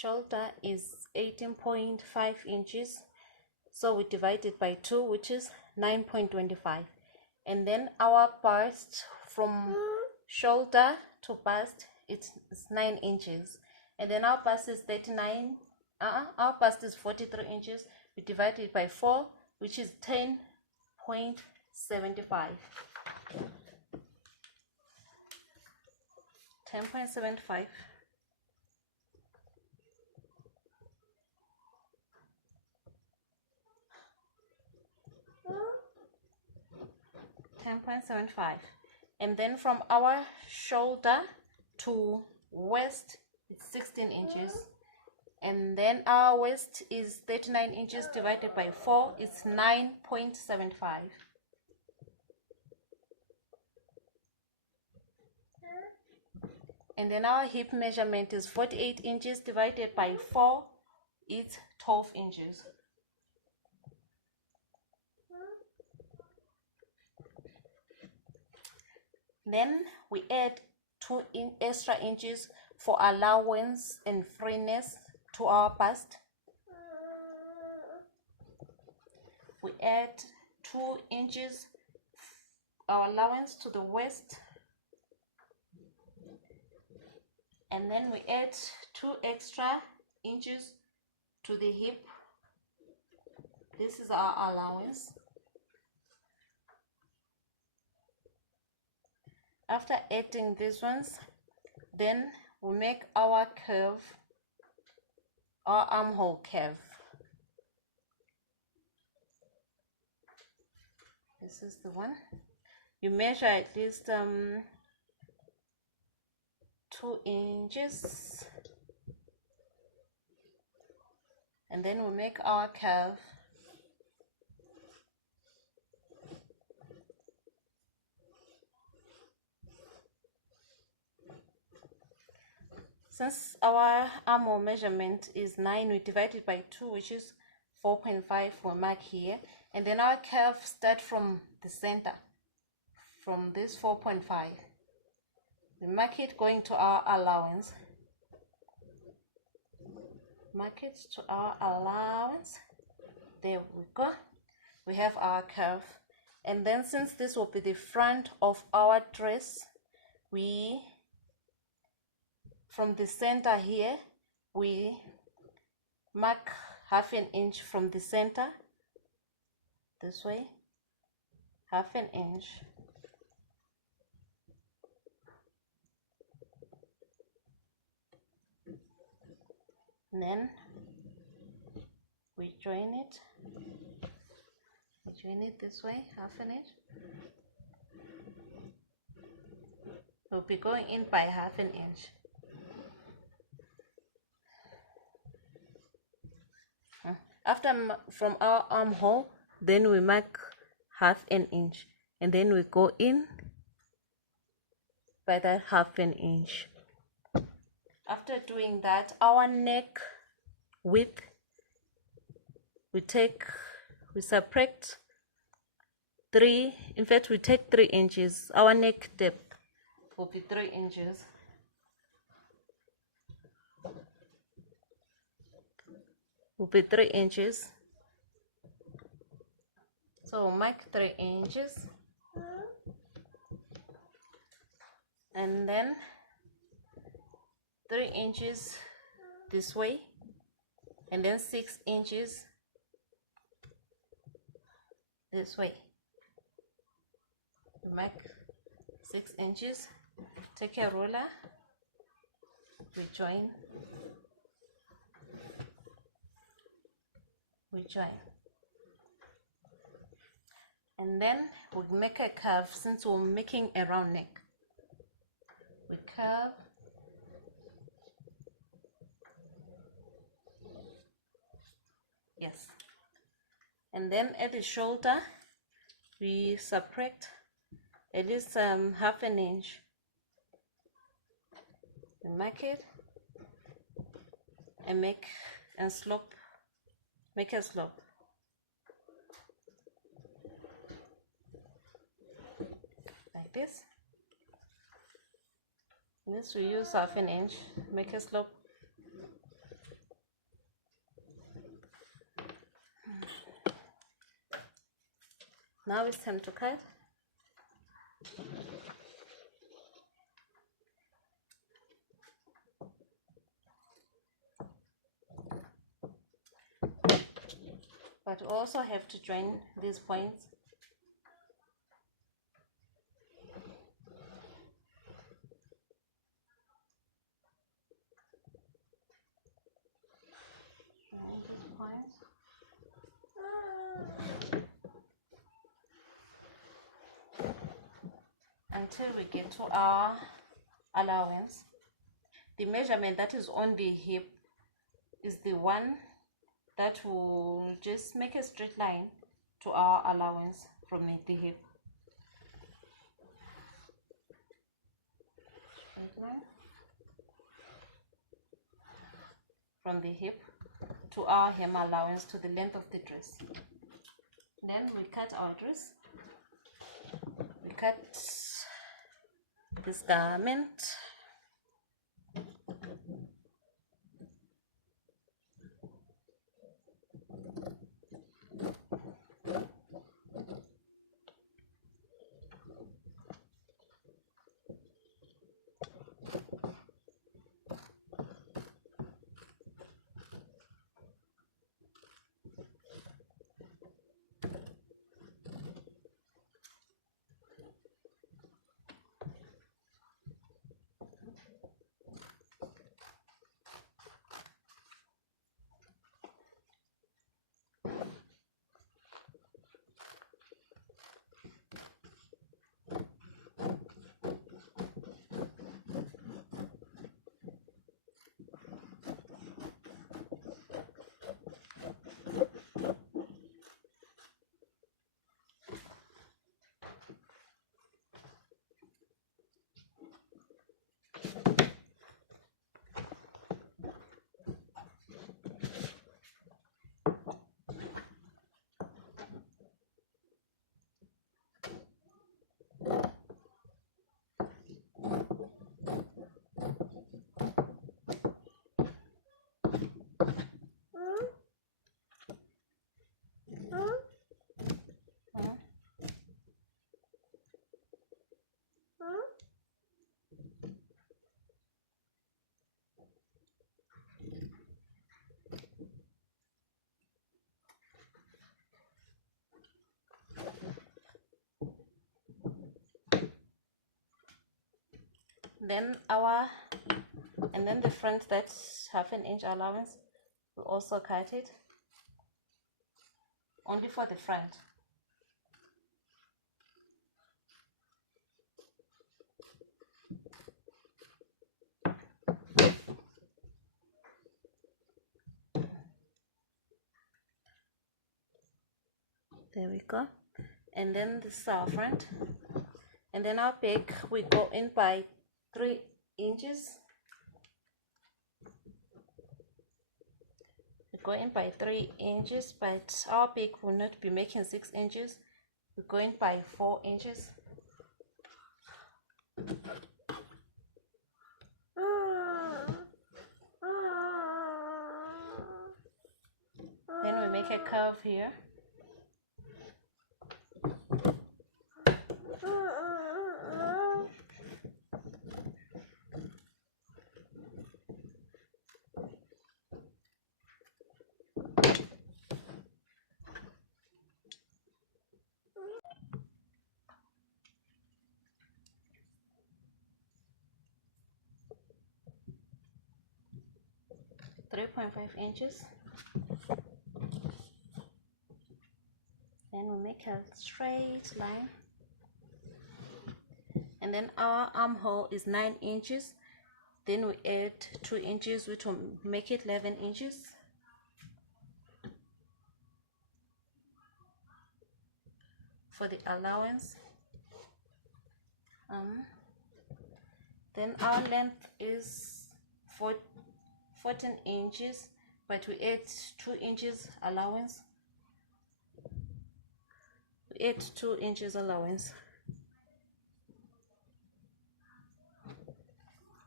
shoulder is 18.5 inches, so we divide it by 2, which is 9.25. And then our bust from shoulder to bust, it's 9 inches. And then our bust is 39, our bust is 43 inches. We divide it by 4, which is 10.75. 10.75. 10.75. And then from our shoulder to waist, it's 16 inches. And then our waist is 39 inches divided by 4, it's 9.75. And then our hip measurement is 48 inches divided by 4, it's 12 inches. Then we add 2 extra inches for allowance and freeness to our bust. We add 2 inches our allowance to the waist, and then we add 2 extra inches to the hip. This is our allowance. After adding these ones, then we make our curve, our armhole curve. This is the one. You measure at least 2 inches, and then we make our curve. Since our armhole measurement is 9, we divide it by 2, which is 4.5. We mark here, and then our curve starts from the center, from this 4.5. We mark it going to our allowance. Mark it to our allowance. There we go. We have our curve. And then since this will be the front of our dress, we, from the center here, we mark ½ an inch from the center, this way, ½ an inch. And then we join it. We join it this way, ½ an inch. We'll be going in by ½ an inch. After from our armhole, then we mark ½ an inch, and then we go in by that ½ an inch. After doing that, our neck width, we separate 3, in fact we take 3 inches. Our neck depth will be 3 inches. Will be 3 inches. So we'll mark 3 inches, and then 3 inches this way, and then 6 inches this way. We mark 6 inches. Take a ruler, we join. We join, and then we make a curve. Since we're making a round neck, we curve, yes, and then at the shoulder we separate at least ½ an inch. We mark it and make a slope. Make a slope. Like this. This we use ½ an inch. Make a slope. Now it's time to cut. But we also have to join these points. Until we get to our allowance. The measurement that is on the hip is the one that will just make a straight line to our allowance from the hip. Straight line from the hip to our hem allowance to the length of the dress. Then we cut our dress. We cut this garment. Then the front, that's ½ inch allowance, we'll also cut it only for the front. There we go. And then this is our front. And then our back, we go in by 3 inches. We go in by 3 inches, but our back will not be making 6 inches. We go in by 4 inches. Then we make a curve here. .5 inches. Then we make a straight line. And then our armhole is 9 inches. Then we add 2 inches, which will make it 11 inches. For the allowance. Then our length is 14 inches, but we add 2 inches allowance. We add 2 inches allowance.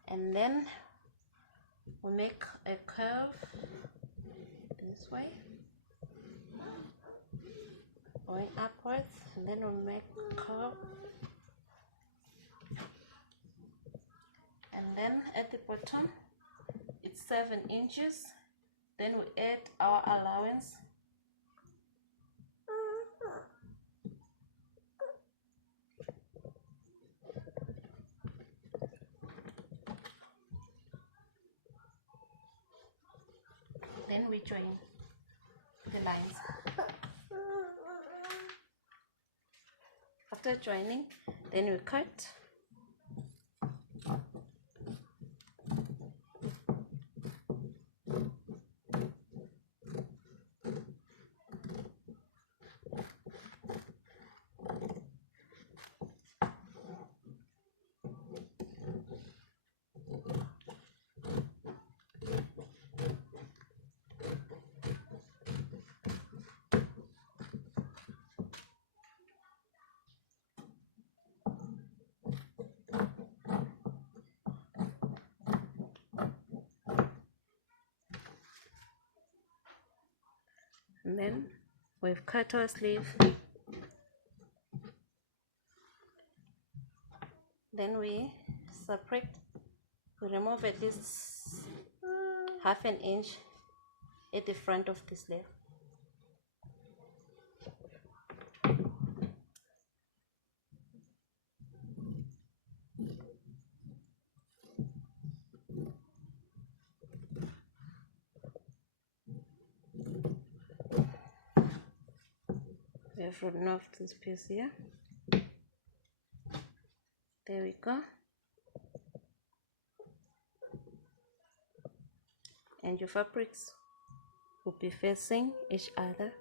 And then we make a curve this way. going upwards, and then we'll make a curve, and then at the bottom it's 7 inches. Then we add our allowance, then we join the lines. After joining, then we cut. And then we've cut our sleeve. Then we separate, we remove at least half an inch at the front of the sleeve. We have removed this piece here. There we go. And your fabrics will be facing each other.